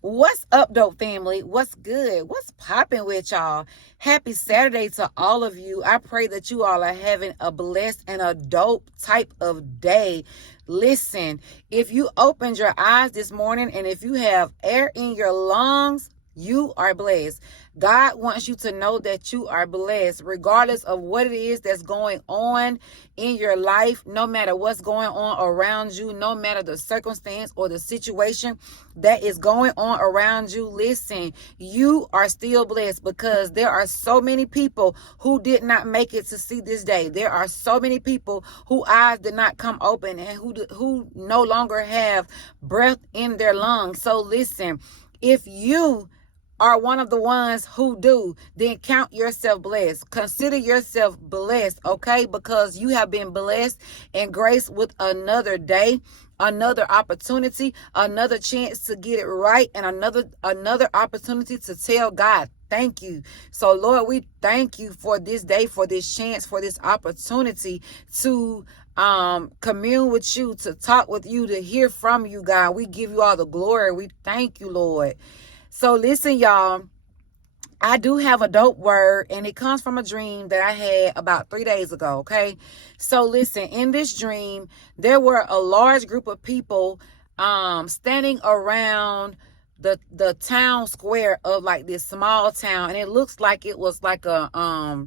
What's up, dope family? What's good? What's popping with y'all? Happy Saturday to all of you. I pray that you all are having a blessed and a dope type of day. Listen, if you opened your eyes this morning and if you have air in your lungs, you are blessed. God wants you to know that you are blessed, regardless of what it is that's going on in your life, no matter what's going on around you, no matter the circumstance or the situation that is going on around you. Listen, you are still blessed because there are so many people who did not make it to see this day. There are so many people whose eyes did not come open and who no longer have breath in their lungs. So listen, if you are one of the ones who do, then count yourself blessed. Consider yourself blessed, okay? Because you have been blessed and graced with another day, another opportunity, another chance to get it right, and another opportunity to tell God thank you. So Lord, we thank you for this day, for this chance, for this opportunity to commune with you, to talk with you, to hear from you, God. We give you all the glory. We thank you, Lord. So listen, y'all, I do have a dope word, and it comes from a dream that I had about 3 days ago, okay? So listen, in this dream, there were a large group of people standing around the town square of like this small town, and it looks like it was like a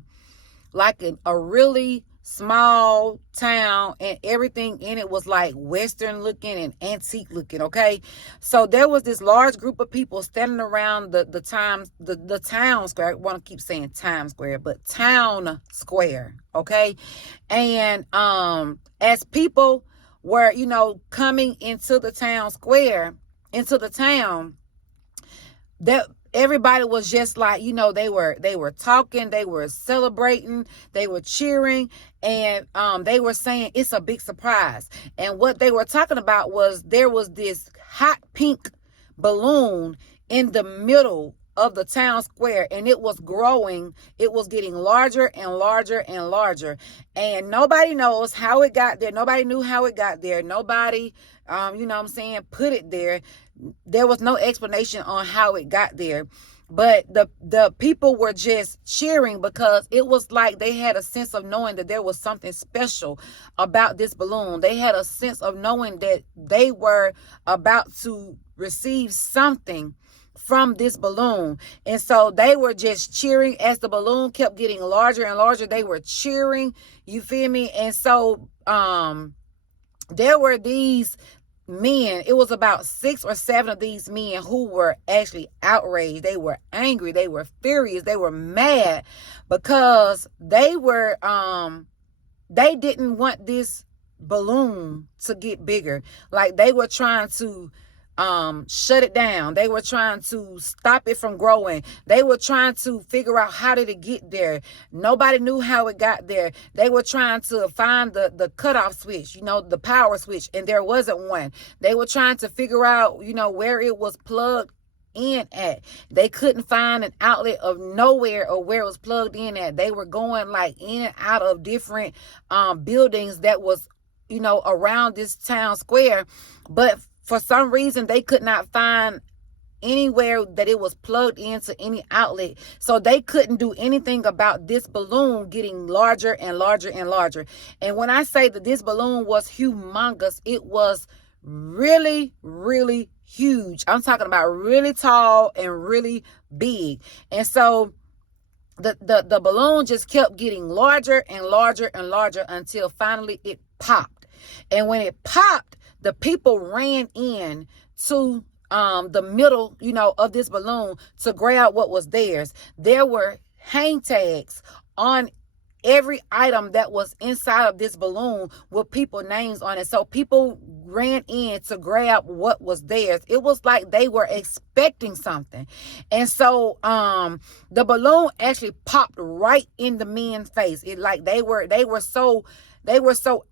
really small town, and everything in it was like western looking and antique looking, okay? So there was this large group of people standing around the town square. I want to keep saying Times Square, but town square, okay? And as people were, coming into the town square, into the town, that everybody was just like, they were talking, they were celebrating, they were cheering, and they were saying it's a big surprise. And what they were talking about was there was this hot pink balloon in the middle of the town square, and it was growing. It was getting larger and larger and larger, and nobody knows how it got there. Nobody knew how it got there. Nobody put it there. There was no explanation on how it got there, but the people were just cheering because it was like they had a sense of knowing that there was something special about this balloon. They had a sense of knowing that they were about to receive something from this balloon. And so they were just cheering as the balloon kept getting larger and larger. They were cheering, you feel me? And so there were these men. It was about 6 or 7 of these men who were actually outraged. They were angry, they were furious, they were mad because they didn't want this balloon to get bigger. Like, they were trying to shut it down. They were trying to stop it from growing. They were trying to figure out how did it get there. Nobody knew how it got there. They were trying to find the cutoff switch, the power switch, and there wasn't one. They were trying to figure out, where it was plugged in at. They couldn't find an outlet of nowhere or where it was plugged in at. They were going like in and out of different buildings that was, around this town square, but for some reason, they could not find anywhere that it was plugged into any outlet. So they couldn't do anything about this balloon getting larger and larger and larger. And when I say that this balloon was humongous, it was really, really huge. I'm talking about really tall and really big. And so the balloon just kept getting larger and larger and larger until finally it popped. And when it popped, the people ran in to the middle, of this balloon to grab what was theirs. There were hang tags on every item that was inside of this balloon with people names on it. So people ran in to grab what was theirs. It was like they were expecting something. And so the balloon actually popped right in the men's face. It like they were so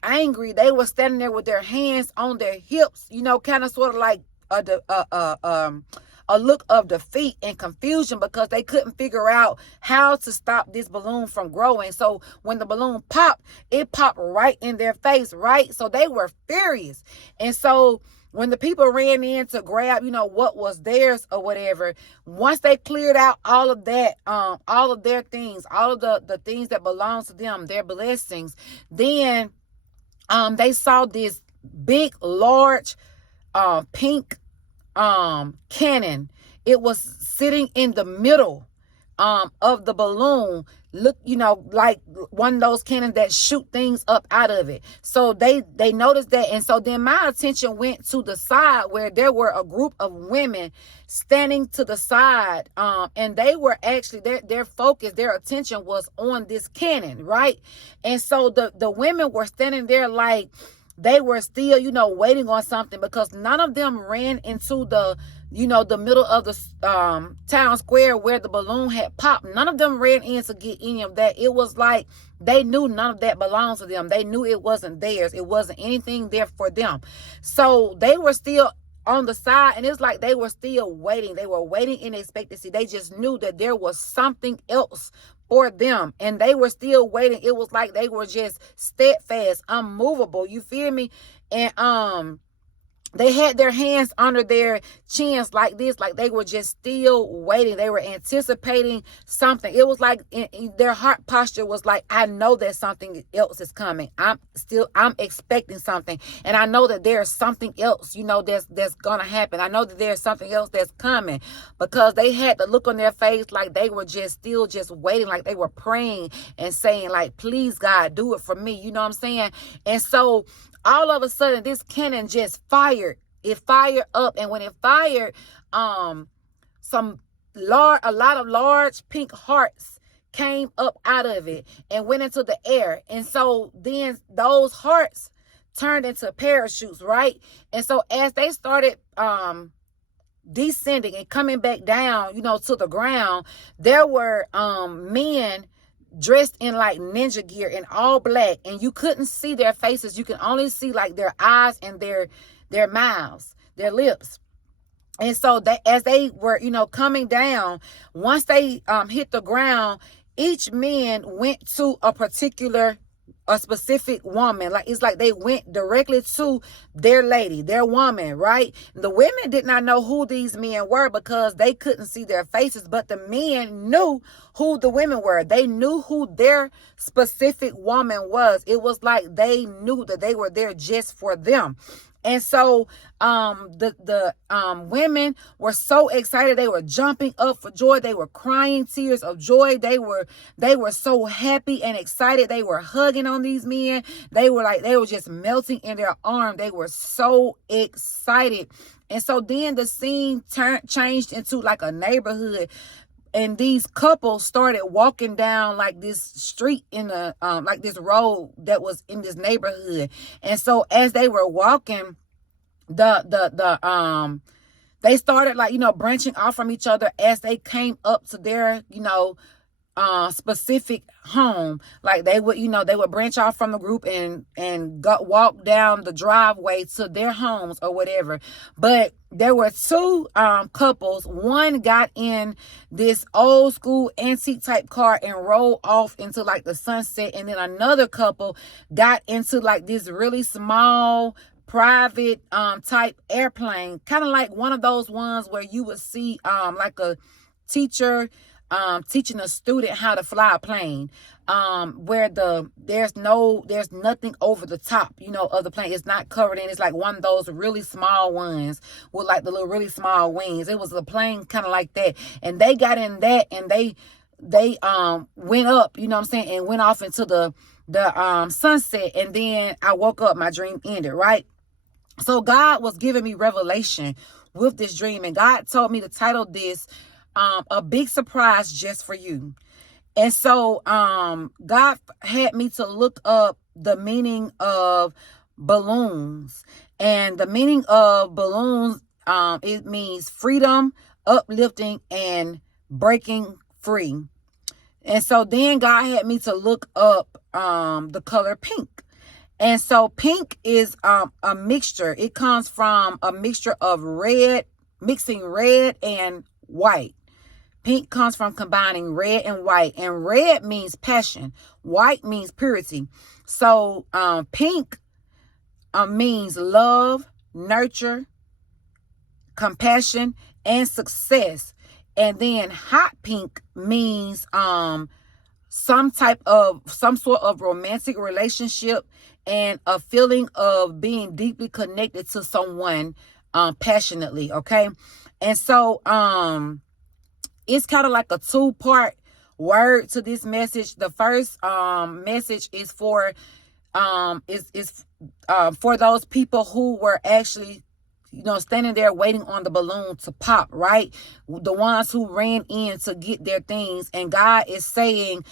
angry. They were standing there with their hands on their hips, kind of sort of like a look of defeat and confusion because they couldn't figure out how to stop this balloon from growing. So when the balloon popped, it popped right in their face, right? So they were furious. And so when the people ran in to grab, what was theirs or whatever, once they cleared out all of that, all of their things, all of the things that belong to them, their blessings, then they saw this big, large, pink cannon. It was sitting in the middle of the balloon. Look, like one of those cannons that shoot things up out of it. So they noticed that. And so then my attention went to the side where there were a group of women standing to the side. And they were actually, their focus, their attention was on this cannon, right? And so the women were standing there like they were still, waiting on something, because none of them ran into the middle of the town square where the balloon had popped. None of them ran in to get any of that. It was like they knew none of that belonged to them. They knew it wasn't theirs. It wasn't anything there for them. So they were still on the side, and it's like they were still waiting. They were waiting in expectancy. They just knew that there was something else for them, and they were still waiting. It was like they were just steadfast, unmovable. You feel me? And they had their hands under their chins like this, like they were just still waiting. They were anticipating something. It was like their heart posture was like, I know that something else is coming. I'm expecting something. And I know that there's something else, that's going to happen. I know that there's something else that's coming, because they had the look on their face like they were just waiting, like they were praying and saying like, please God, do it for me. You know what I'm saying? And so all of a sudden, this cannon just fired. It fired up, and when it fired, a lot of large pink hearts came up out of it and went into the air. And so then those hearts turned into parachutes, right? And so as they started descending and coming back down, to the ground, there were men dressed in like ninja gear in all black, and you couldn't see their faces. You can only see like their eyes and their mouths, their lips. And so as they were, coming down, once they hit the ground, each man went to a specific woman. Like it's like they went directly to their lady, their woman, right? The women did not know who these men were because they couldn't see their faces, but the men knew who the women were. They knew who their specific woman was. It was like they knew that they were there just for them. And so the women were so excited. They were jumping up for joy. They were crying tears of joy. They were so happy and excited. They were hugging on these men. They were just melting in their arms. They were so excited. And so then the scene changed into like a neighborhood. And these couples started walking down like this street in like this road that was in this neighborhood. And so as they were walking, they started like, branching off from each other as they came up to their, specific home. Like they would branch off from the group and walk down the driveway to their homes or whatever. But there were two couples. One got in this old school antique type car and rolled off into like the sunset, and then another couple got into like this really small private type airplane, kind of like one of those ones where you would see like a teacher teaching a student how to fly a plane, where there's nothing over the top, of the plane. It's not covered in. It's like one of those really small ones with like the little really small wings. It was a plane kind of like that, and they got in that, and they went up, and went off into the sunset. And then I woke up. My dream ended, right? So God was giving me revelation with this dream, and God told me to title this A Big Surprise Just for You. And so God had me to look up the meaning of balloons. And the meaning of balloons, it means freedom, uplifting, and breaking free. And so then God had me to look up the color pink. And so pink is a mixture. It comes from a mixture of mixing red and white. Pink comes from combining red and white, and red means passion. White means purity. So pink means love, nurture, compassion, and success. And then hot pink means some sort of romantic relationship and a feeling of being deeply connected to someone passionately. Okay. And so it's kind of like a two-part word to this message. The first message is for for those people who were actually standing there waiting on the balloon to pop, right? The ones who ran in to get their things. And God is saying,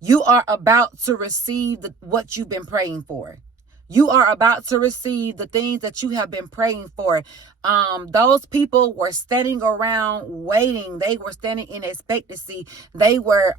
you are about to receive what you've been praying for. You are about to receive the things that you have been praying for. Those people were standing around waiting. They were standing in expectancy. They were,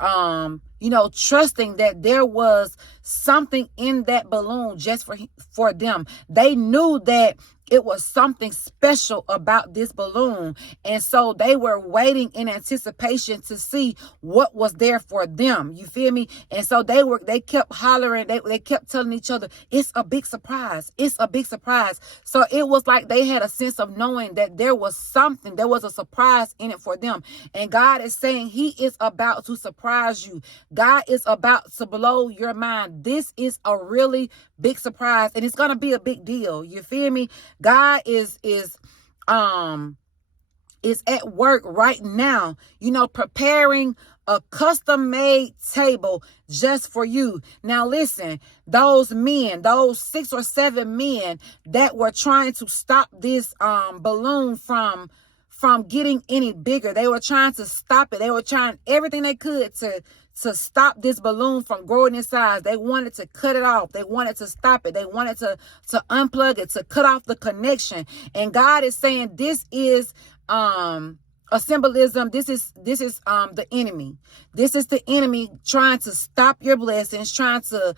trusting that there was something in that balloon just for them. They knew that it was something special about this balloon. And so they were waiting in anticipation to see what was there for them. You feel me? And so they kept hollering. They kept telling each other, it's a big surprise. It's a big surprise. So it was like they had a sense of knowing that there was a surprise in it for them. And God is saying he is about to surprise you. God is about to blow your mind. This is a really big surprise, and it's going to be a big deal. You feel me? God is at work right now, preparing a custom-made table just for you. Now listen, those 6 or 7 men that were trying to stop this balloon from getting any bigger, they were trying to stop it. They were trying everything they could to stop this balloon from growing in size. They wanted to cut it off. They wanted to stop it. They wanted to unplug it, to cut off the connection. And God is saying this is a symbolism. This is the enemy. This is the enemy trying to stop your blessings, trying to,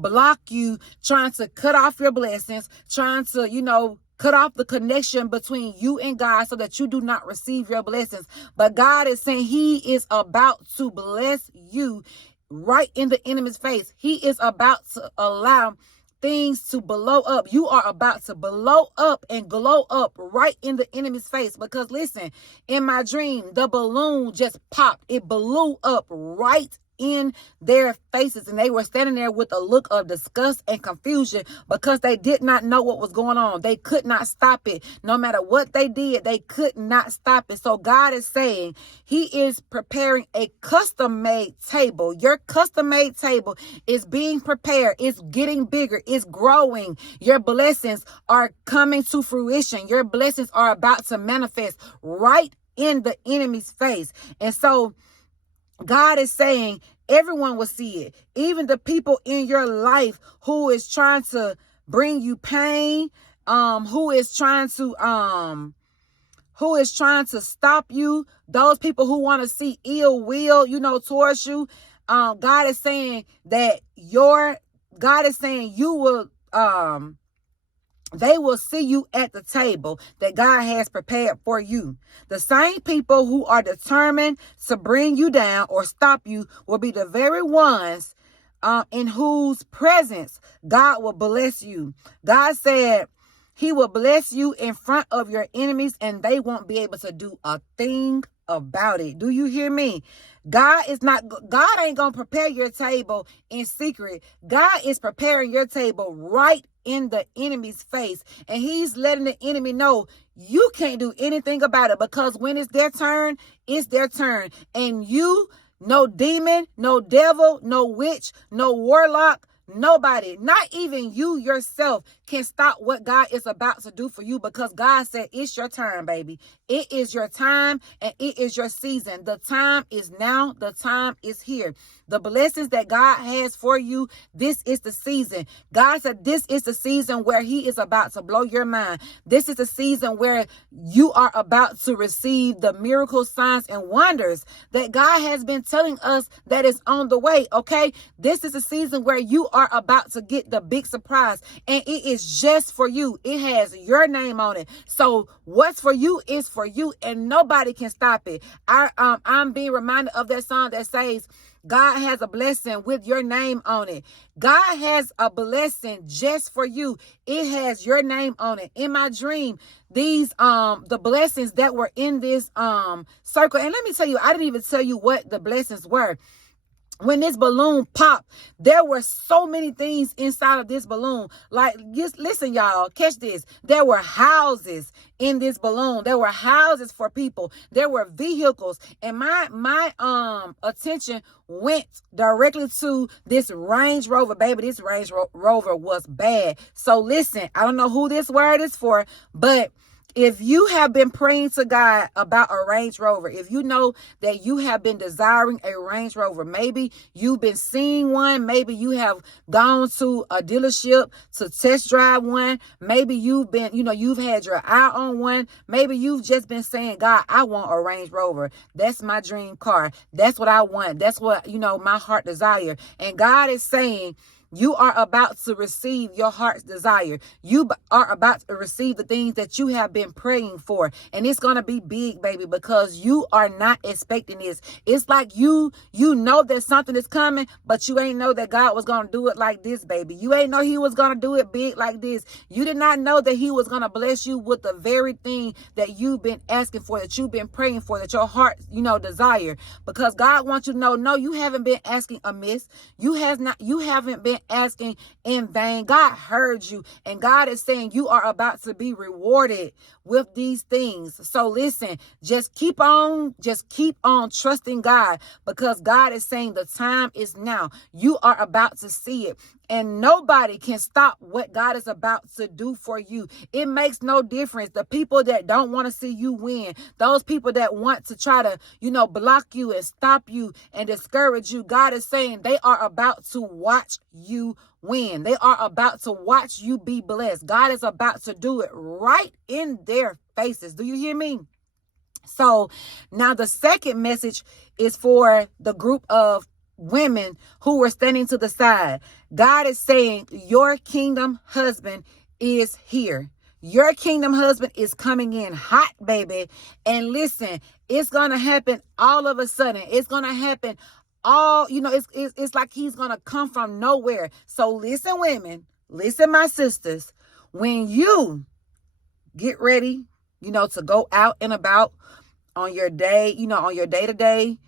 block you, trying to cut off your blessings, trying to, cut off the connection between you and God so that you do not receive your blessings. But God is saying he is about to bless you right in the enemy's face. He is about to allow things to blow up. You are about to blow up and glow up right in the enemy's face. Because listen, in my dream, the balloon just popped. It blew up right in their faces, and they were standing there with a look of disgust and confusion because they did not know what was going on. They could not stop it. No matter what they did, they could not stop it. So God is saying he is preparing a custom-made table. Your custom-made table is being prepared. It's getting bigger. It's growing. Your blessings are coming to fruition. Your blessings are about to manifest right in the enemy's face. And so God is saying everyone will see it. Even the people in your life who is trying to bring you pain, who is trying to stop you, those people who want to see ill will, towards you. God is saying that you will, they will see you at the table that God has prepared for you. The same people who are determined to bring you down or stop you will be the very ones in whose presence God will bless you. God said he will bless you in front of your enemies and they won't be able to do a thing about it. Do you hear me? God ain't going to prepare your table in secret. God is preparing your table right in the enemy's face. And he's letting the enemy know you can't do anything about it, because when it's their turn, it's their turn. And you, no demon, no devil, no witch, no warlock, nobody, not even you yourself, can stop what God is about to do for you, because God said it's your turn, baby. It is your time and it is your season. The time is now. The time is here. The blessings that God has for you, this is the season. God said this is the season where he is about to blow your mind. This is the season where you are about to receive the miracles, signs, and wonders that God has been telling us that is on the way, okay? This is the season where you are about to get the big surprise, and it is just for you. It has your name on it. So what's for you is for you, and nobody can stop it. I'm being reminded of that song that says, God has a blessing with your name on it. God has a blessing just for you. It has your name on it. In my dream, these the blessings that were in this circle, and let me tell you, I didn't even tell you what the blessings were. When this balloon popped, there were so many things inside of this balloon. Like, just listen, y'all, catch this. There were houses in this balloon. There were houses for people. There were vehicles. And my attention went directly to this Range Rover. Baby, this Range Rover was bad. So listen, I don't know who this word is for, but if you have been praying to God about a Range Rover, if you know that you have been desiring a Range Rover, maybe you've been seeing one, maybe you have gone to a dealership to test drive one, maybe you've been, you've had your eye on one, maybe you've just been saying, God, I want a Range Rover. That's my dream car. That's what I want. That's what, my heart desire. And God is saying, you are about to receive your heart's desire. You are about to receive the things that you have been praying for. And it's going to be big, baby, because you are not expecting this. It's like you know that something is coming, but you ain't know that God was going to do it like this, baby. You ain't know he was going to do it big like this. You did not know that he was going to bless you with the very thing that you've been asking for, that you've been praying for, that your heart, desire. Because God wants you to know, no, you haven't been asking amiss. You haven't been asking in vain. God heard you, and God is saying you are about to be rewarded with these things. So listen, just keep on trusting God, because God is saying the time is now. You are about to see it. And nobody can stop what God is about to do for you. It makes no difference. The people that don't want to see you win, those people that want to try to, block you and stop you and discourage you, God is saying they are about to watch you win. They are about to watch you be blessed. God is about to do it right in their faces. Do you hear me? So now the second message is for the group of women who were standing to the side. God is saying your kingdom husband is here. Your kingdom husband is coming in hot, baby. And listen, it's going to happen all of a sudden. It's going to happen it's like he's going to come from nowhere. So listen, women, listen, my sisters, when you get ready, to go out and about on your day, on your day-to-day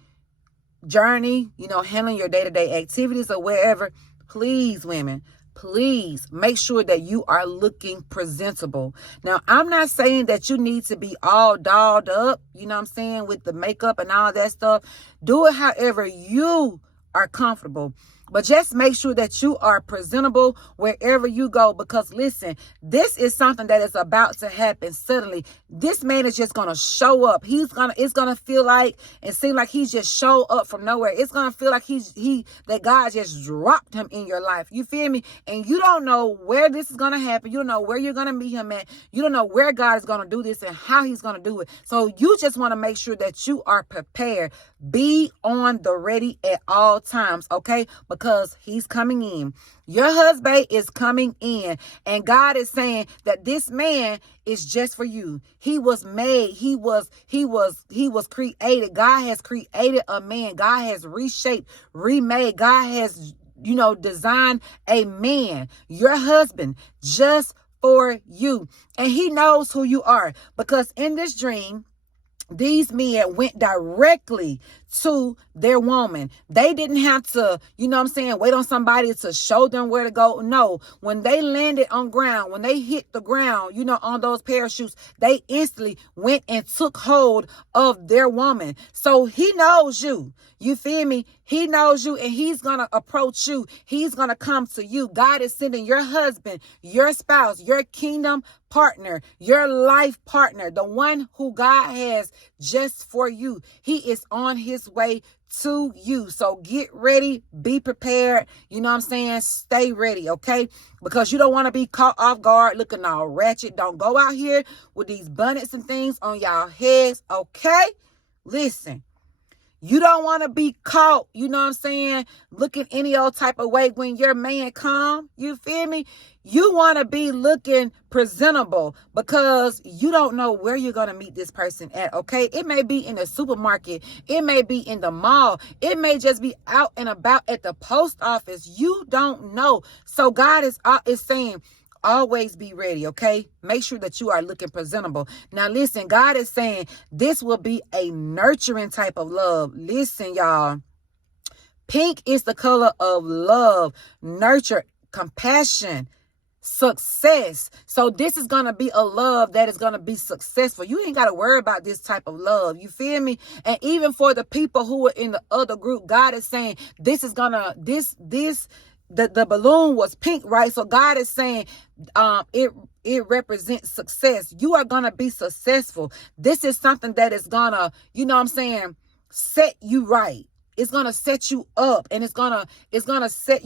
journey, handling your day-to-day activities or wherever, please, women, please make sure that you are looking presentable. Now, I'm not saying that you need to be all dolled up, with the makeup and all that stuff. Do it however you are comfortable. But just make sure that you are presentable wherever you go, because listen, this is something that is about to happen suddenly. This man is just going to show up. It's going to feel like and seem like he just showed up from nowhere. It's going to feel like that God just dropped him in your life. You feel me? And you don't know where this is going to happen. You don't know where you're going to meet him at. You don't know where God is going to do this and how he's going to do it. So you just want to make sure that you are prepared. Be on the ready at all times, okay? Because he's coming in. Your husband is coming in, and God is saying that this man is just for you. He was made. He was created. God has created a man. God has reshaped, remade. God has, designed a man, your husband, just for you. And he knows who you are, because in this dream, these men went directly to their woman. They didn't have to, wait on somebody to show them where to go. No, when they landed on ground, when they hit the ground, on those parachutes, they instantly went and took hold of their woman. So he knows you. You feel me? He knows you, and he's going to approach you. He's going to come to you. God is sending your husband, your spouse, your kingdom partner, your life partner, the one who God has just for you. He is on his way to you. So get ready, be prepared. Stay ready, okay? Because you don't want to be caught off guard looking all ratchet. Don't go out here with these bonnets and things on y'all heads, okay? Listen, You don't want to be caught, you know what I'm saying, looking any old type of way when your man come. You feel me? You want to be looking presentable because you don't know where you're going to meet this person at, okay? It may be in the supermarket. It may be in the mall. It may just be out and about at the post office. You don't know. So God is saying, always be ready, okay? Make sure that you are looking presentable. Now, listen, God is saying this will be a nurturing type of love. Listen, y'all. Pink is the color of love, nurture, compassion, success. So this is going to be a love that is going to be successful. You ain't got to worry about this type of love. You feel me? And even for the people who are in the other group, God is saying this is going to, the balloon was pink, right? So God is saying it represents success. You are going to be successful. This is something that is going to, you know what I'm saying, set you right. It's going to set you up, and it's going to set,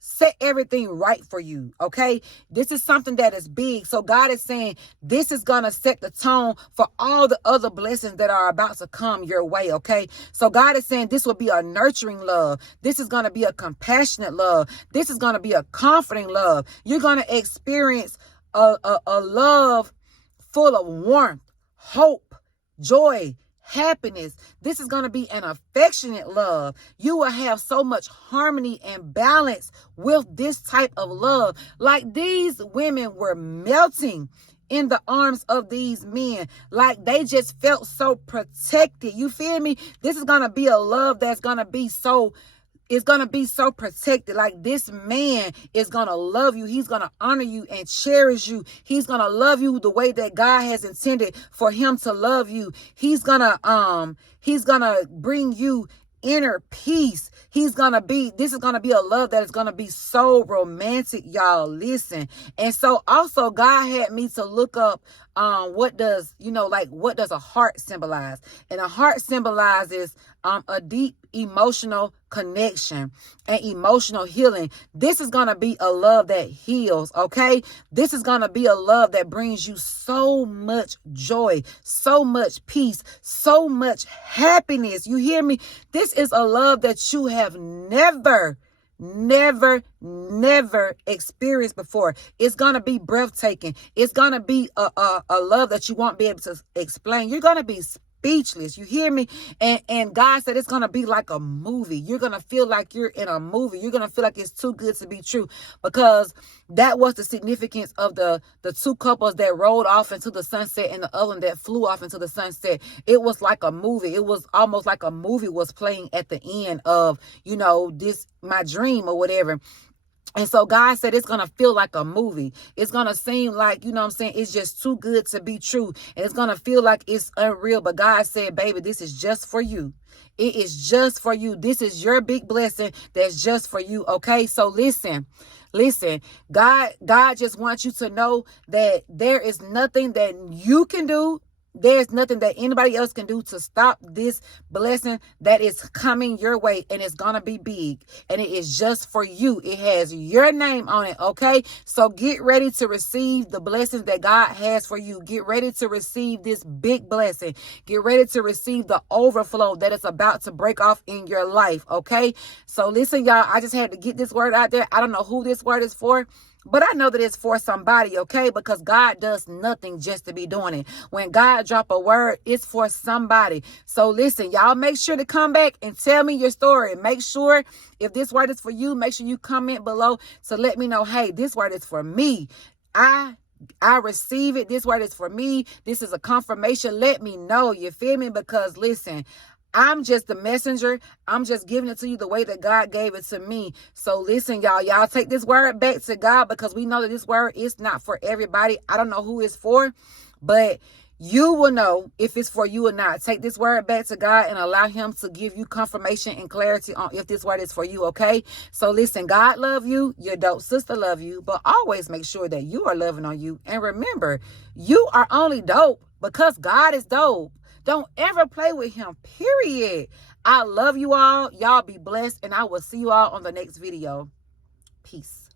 set everything right for you. Okay. This is something that is big. So God is saying this is going to set the tone for all the other blessings that are about to come your way. Okay. So God is saying this will be a nurturing love. This is going to be a compassionate love. This is going to be a comforting love. You're going to experience a love full of warmth, hope, joy, happiness. This is going to be an affectionate love. You will have so much harmony and balance with this type of love. Like these women were melting in the arms of these men. Like they just felt so protected. You feel me? This is going to be a love that's going to be so, it's going to be so protected. Like this man is going to love you. He's going to honor you and cherish you. He's going to love you the way that God has intended for him to love you. He's going to bring you inner peace. This is going to be a love that is going to be so romantic, y'all. Listen. And so also God had me to look up what does a heart symbolize? And a heart symbolizes a deep emotional connection and emotional healing. This is going to be a love that heals, okay? This is going to be a love that brings you so much joy, so much peace, so much happiness. You hear me? This is a love that you have never experienced before. It's gonna be breathtaking. It's gonna be a love that you won't be able to explain. You're gonna be speechless. You hear me? And God said it's gonna be like a movie. You're gonna feel like you're in a movie. You're gonna feel like it's too good to be true, because that was the significance of the two couples that rode off into the sunset and the other one that flew off into the sunset. It was like a movie. It was almost like a movie was playing at the end of, this, my dream or whatever. And so God said it's going to feel like a movie. It's going to seem like, it's just too good to be true. And it's going to feel like it's unreal. But God said, baby, this is just for you. It is just for you. This is your big blessing that's just for you. Okay, so listen, God just wants you to know that there is nothing that you can do. There's nothing that anybody else can do to stop this blessing that is coming your way, and it's going to be big, and it is just for you. It has your name on it, okay? So get ready to receive the blessings that God has for you. Get ready to receive this big blessing. Get ready to receive the overflow that is about to break off in your life, okay? So listen, y'all, I just had to get this word out there. I don't know who this word is for, but I know that it's for somebody, okay? Because God does nothing just to be doing it. When God drop a word, it's for somebody. So listen, y'all, make sure to come back and tell me your story. Make sure if this word is for you, make sure you comment below to let me know, hey, this word is for me. I receive it. This word is for me. This is a confirmation. Let me know. You feel me? Because listen, I'm just the messenger. I'm just giving it to you the way that God gave it to me. So listen, y'all take this word back to God, because we know that this word is not for everybody. I don't know who it's for, but you will know if it's for you or not. Take this word back to God and allow him to give you confirmation and clarity on if this word is for you, okay? So listen, God love you. Your dope sister love you. But always make sure that you are loving on you. And remember, you are only dope because God is dope. Don't ever play with him, period. I love you all. Y'all be blessed, and I will see you all on the next video. Peace.